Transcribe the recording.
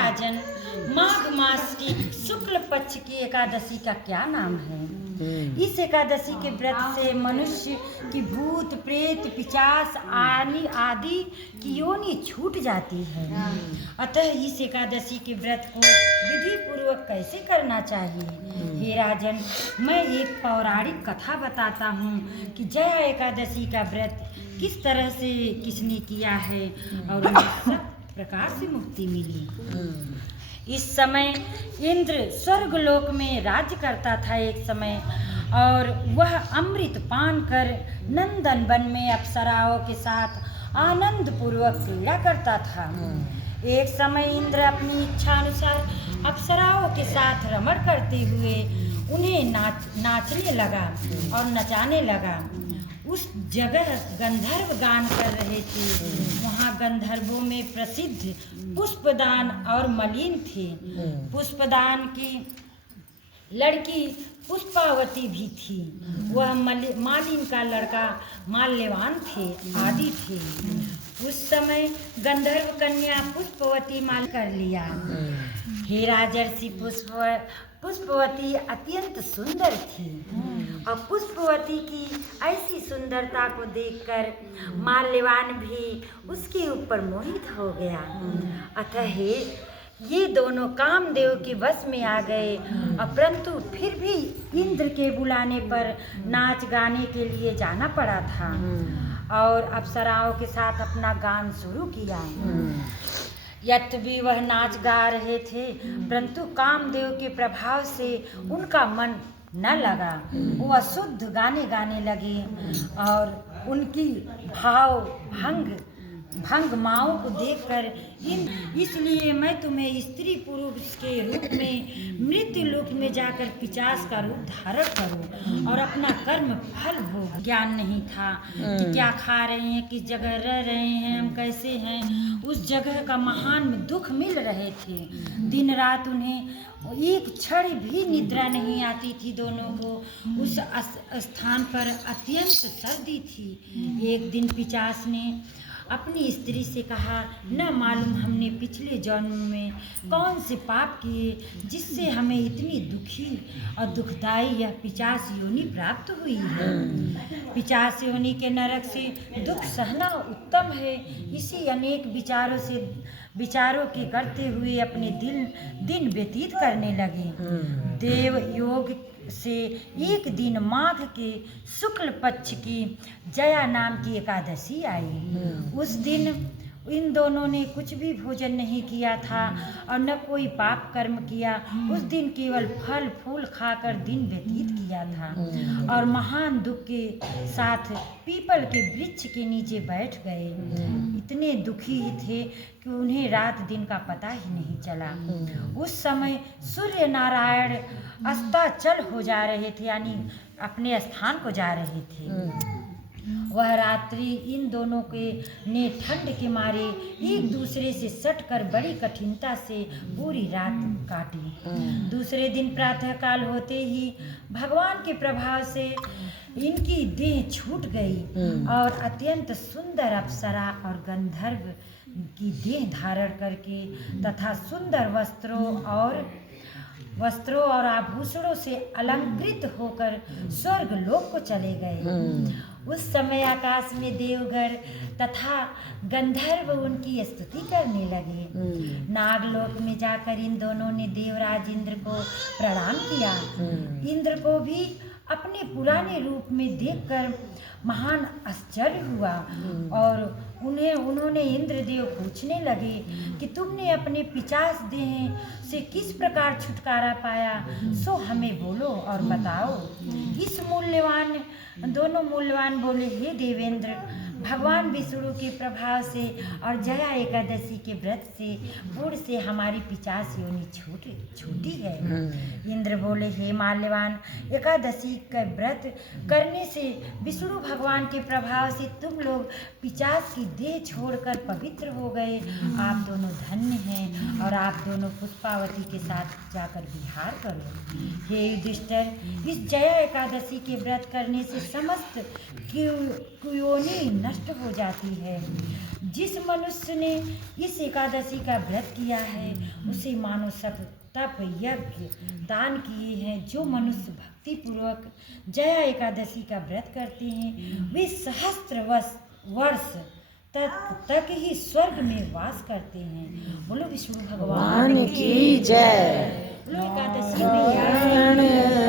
राजन, माघ मास की शुक्ल पक्ष की एकादशी का क्या नाम है? इस एकादशी के व्रत से मनुष्य की भूत प्रेत पिशाच आदि की योनि छूट जाती है। अतः इस एकादशी के व्रत को विधि पूर्वक कैसे करना चाहिए? हे राजन, मैं एक पौराणिक कथा बताता हूँ कि जया एकादशी का व्रत किस तरह से किसने किया है और उन्हें सब प्रकार से मुक्ति मिली। इस समय इंद्र स्वर्गलोक में राज्य करता था एक समय, और वह अमृत पान कर नंदन वन में अप्सराओं के साथ आनंद पूर्वक क्रीड़ा करता था। एक समय इंद्र अपनी इच्छा अनुसार अप्सराओं के साथ रमण करते हुए उन्हें नाचने लगा और नचाने लगा। उस जगह गंधर्व गान कर रहे थे। वहाँ गंधर्वों में प्रसिद्ध पुष्पदान और मलिन थे। पुष्पदान की लड़की पुष्पावती भी थी। वह मालिन का लड़का माल्यवान थे आदि थे। उस समय गंधर्व कन्या पुष्पवती माल कर लिया। हे राजर्षि, पुष्पवती अत्यंत सुंदर थी और पुष्पवती की ऐसी सुंदरता को देखकर माल्यवान भी उसके ऊपर मोहित हो गया। अतः ये दोनों कामदेव के वश में आ गए, परंतु फिर भी इंद्र के बुलाने पर नाच गाने के लिए जाना पड़ा था और अप्सराओं के साथ अपना गान शुरू किया। यद्यपि वह नाच गा रहे थे, परंतु कामदेव के प्रभाव से उनका मन न लगा। वो अशुद्ध गाने गाने लगे और उनकी भाव भंग माओं को देखकर इसलिए मैं तुम्हें स्त्री पुरुष के रूप में मृत्यु लोक में जाकर पिशाच का रूप धारण करो और अपना कर्म फल भोग। ज्ञान नहीं था कि क्या खा रहे हैं, किस जगह रह रहे हैं, हम कैसे हैं। उस जगह का महान दुख मिल रहे थे। दिन रात उन्हें एक क्षण भी निद्रा नहीं आती थी। दोनों को उस स्थान पर अत्यंत सर्दी थी। एक दिन पिशाच ने अपनी स्त्री से कहा, न मालूम हमने पिछले जन्म में कौन से पाप किए जिससे हमें इतनी दुखी और दुखदायी यह पिशाच योनि प्राप्त हुई है। पिशाच योनि के नरक से दुख सहना उत्तम है। इसी अनेक विचारों के करते हुए अपने दिन व्यतीत करने लगे। देव योग से एक दिन माघ के शुक्ल पक्ष की जया नाम की एकादशी आई। उस दिन इन दोनों ने कुछ भी भोजन नहीं किया था और न कोई पाप कर्म किया। उस दिन केवल फल फूल खाकर दिन व्यतीत किया था और महान दुख के साथ पीपल के वृक्ष के नीचे बैठ गए। इतने दुखी थे कि उन्हें रात दिन का पता ही नहीं चला। उस समय सूर्य नारायण अस्ताचल हो जा रहे थे, यानी अपने स्थान को जा रहे थे। वह रात्रि इन दोनों ने ठंड के मारे एक दूसरे से सटकर बड़ी कठिनता से पूरी रात काटी। दूसरे दिन प्रातःकाल होते ही भगवान के प्रभाव से इनकी देह छूट गई और अत्यंत सुंदर अप्सरा और गंधर्व की देह धारण करके तथा सुंदर वस्त्रों और आभूषणों से अलंकृत होकर स्वर्ग लोक को चले गए। उस समय आकाश में देवगण तथा गंधर्व उनकी स्तुति करने लगे। नागलोक में जाकर इन दोनों ने देवराज इंद्र को प्रणाम किया। इंद्र को भी अपने पुराने रूप में देखकर महान आश्चर्य हुआ और उन्होंने इंद्रदेव पूछने लगे कि तुमने अपने पिशाच देह से किस प्रकार छुटकारा पाया, सो हमें बोलो और बताओ। दोनों मूल्यवान बोले, हे देवेंद्र, भगवान विष्णु के प्रभाव से और जया एकादशी के व्रत से पूर्व से हमारी पिशाच योनि छूटी है। इंद्र बोले, हे माल्यवान, एकादशी का व्रत करने से विष्णु भगवान के प्रभाव से तुम लोग पिशाच की देह छोड़कर पवित्र हो गए। आप दोनों धन्य हैं और आप दोनों पुष्पावती के साथ जाकर विहार करो। हे युधिष्ठिर, इस जया एकादशी के व्रत करने से समस्त कुयोनि नष्ट हो जाती है। जिस मनुष्य ने इस एकादशी का व्रत किया है उसे मानो सब तप यज्ञ दान किए हैं। जो मनुष्य भक्ति पूर्वक जया एकादशी का व्रत करते हैं वे सहस्त्र वर्ष तक ही स्वर्ग में वास करते हैं। बोलो विष्णु भगवान की जय। बोलो एकादशी मैया